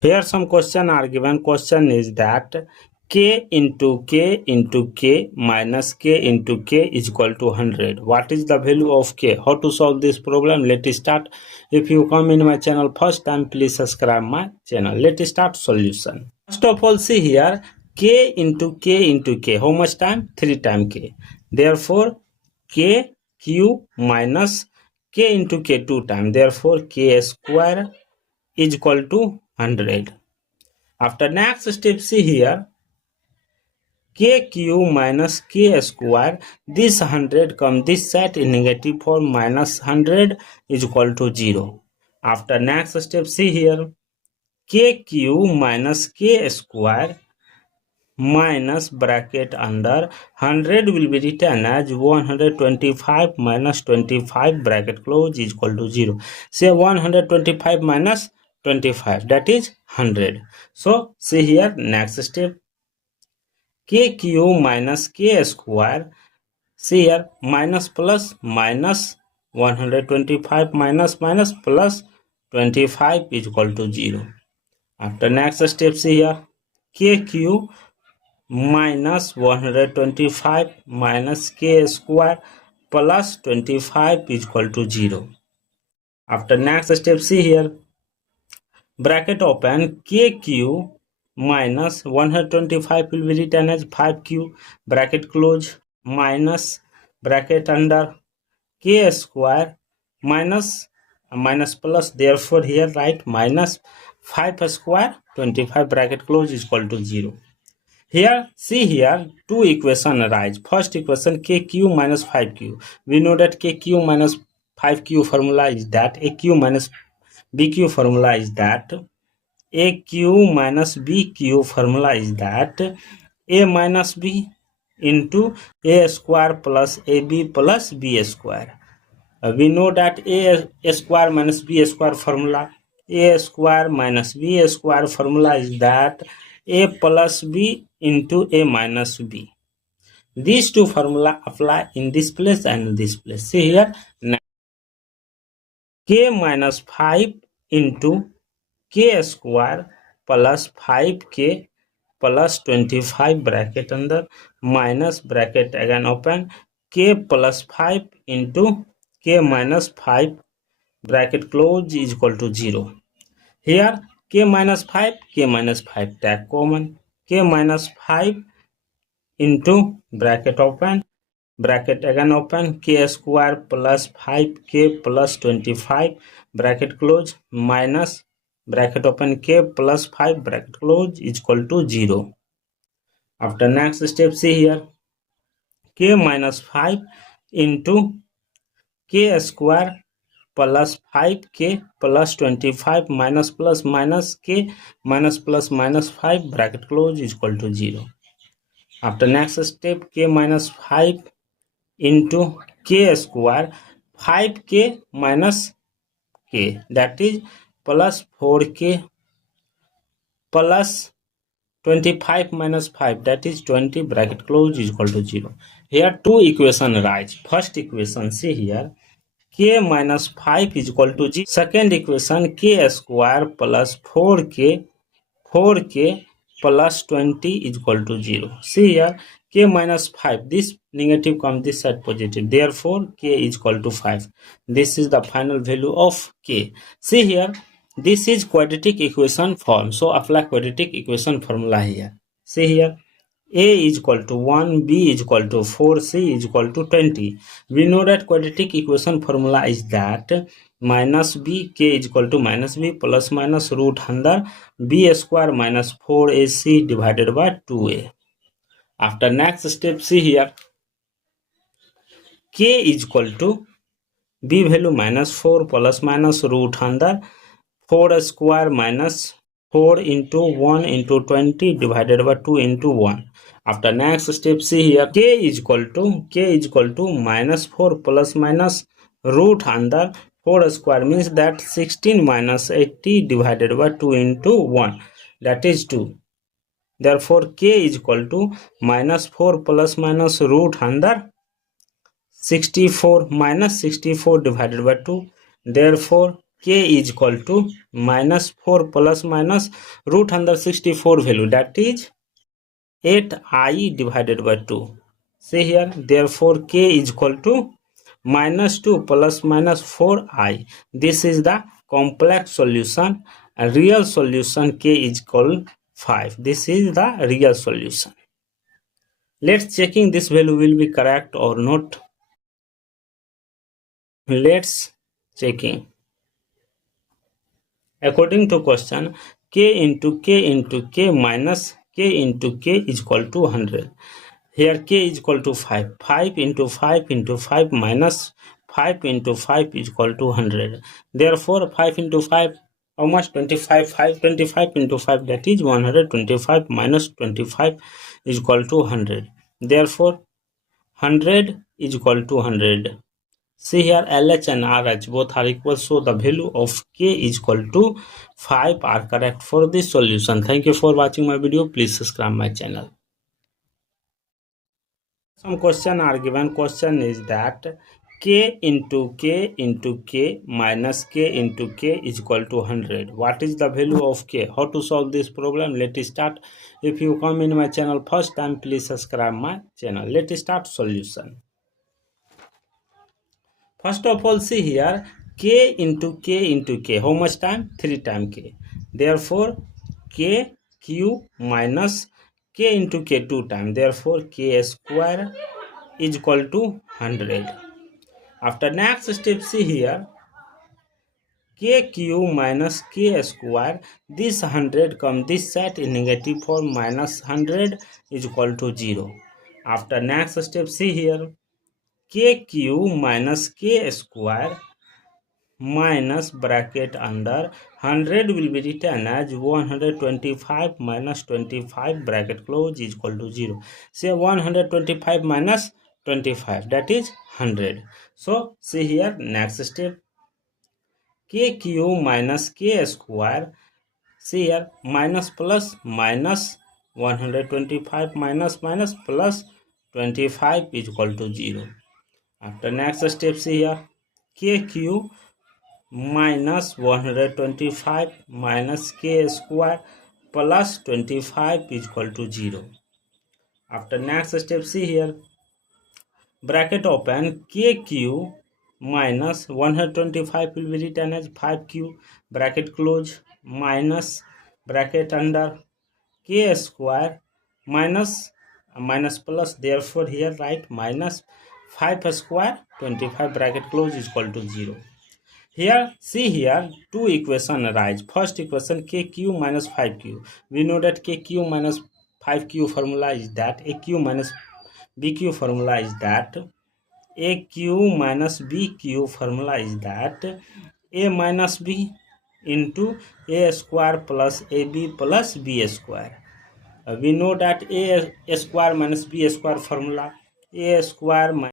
Here some question are given. Question is that k into k minus k into k is equal to 100. What is the value of k? How to solve this problem? Let's start. If you come in my channel first time, please subscribe my channel. Let's start solution. First of all, see here k into k. How much time? 3 times k. Therefore, k q minus k into k 2 times. Therefore, k square is equal to 100. After next step, see here kq minus k square, this 100 come this side in negative form, minus 100 is equal to 0. After next step, see here kq minus k square minus bracket under 100 will be written as 125 minus 25 bracket close is equal to 0. Say 125 minus 25, that is 100. So see here next step kq minus k square, see here minus plus minus 125 minus plus 25 is equal to 0. After next step, see here kq minus 125 minus k square plus 25 is equal to 0. After next step, see here bracket open kq minus 125 will be written as 5q bracket close minus bracket under k square minus plus, therefore here write minus 5 square 25 bracket close is equal to 0. Here, see here, two equation arise. First equation kq minus 5q. We know that kq minus 5q formula is that aq minus bq formula is that aq minus bq formula is that a minus b into a square plus ab plus b square. We know that a square minus b square formula, a square minus b square formula is that a plus b into a minus b. These two formula apply in this place and this place. See here, k minus 5 into k square plus 5k plus 25 bracket under minus bracket again open k plus 5 into k minus 5 bracket close is equal to 0. Here k minus 5 take common, k minus 5 into bracket open bracket again open k square plus 5k plus 25 bracket close minus bracket open k plus 5 bracket close is equal to 0. After next step, see here k minus 5 into k square plus 5k plus 25 minus plus minus k minus plus minus 5 bracket close is equal to 0. After next step k minus 5 into k square 5k minus k, that is plus 4k plus 25 minus 5, that is 20 bracket close is equal to 0. Here two equation arise. First equation, see here k minus 5 is equal to 0. Second equation k square plus 4k plus 20 is equal to 0. See here k minus 5, this negative comes this side positive, therefore k is equal to 5. This is the final value of k. See here this is quadratic equation form, so apply quadratic equation formula here. See here a is equal to 1, b is equal to 4, c is equal to 20. We know that quadratic equation formula is that minus b, k is equal to minus b plus minus root under b square minus 4ac divided by 2a. After next step, see here k is equal to b value minus 4 plus minus root under 4 square minus 4 into 1 into 20 divided by 2 into 1. After next step, see here k is equal to minus 4 plus minus root under 4 square means that 16 minus 80 divided by 2 into 1, that is 2. Therefore k is equal to minus 4 plus minus root under 64 minus 64 divided by 2. Therefore k is equal to minus 4 plus minus root under 64 value, that is 8i divided by 2. See here, therefore k is equal to minus 2 plus minus 4i. This is the complex solution. A real solution k is equal 5. This is the real solution. Let's checking this value will be correct or not. Let's checking. According to question, k into k minus k into k is equal to 100. Here k is equal to 5. 5 into 5 into 5 minus 5 into 5 is equal to 100. Therefore 5 into 5, how much? 25. 25 into 5, that is 125 minus 25 is equal to 100. Therefore 100 is equal to 100. See here, LH and RH both are equal, so the value of k is equal to 5 are correct for this solution. Thank you for watching my video. Please subscribe my channel. Some question are given. Question is that k into k minus k into k is equal to 100. What is the value of k? How to solve this problem? Let's start. If you come in my channel first time, please subscribe my channel. Let's start solution. First of all, see here, k into k. How much time? 3 times k. Therefore, k q minus k into k 2 times. Therefore, k square is equal to 100. After next step, see here, kq minus k square. This 100 come this side in negative form, minus 100 is equal to 0. After next step, see here, kq minus k square minus bracket under 100 will be written as 125 minus 25 bracket close is equal to 0. Say 125 minus 25, that is 100. So see here, next step, kq minus k square. See here, minus plus minus 125 minus plus 25 is equal to 0. After next step, see here, kq minus 125 minus k square plus 25 is equal to 0. After next step, see here, bracket open, kq minus 125 will be written as 5q, bracket close, minus bracket under k square minus plus, therefore here write minus 5 square 25 bracket close is equal to 0. Here, see here, two equation arise. First equation, kq minus 5q. We know that kq minus 5q formula is that aq minus bq formula is that aq minus bq formula is that a minus b into a square plus ab plus b square. We know that a square minus b square formula, a square minus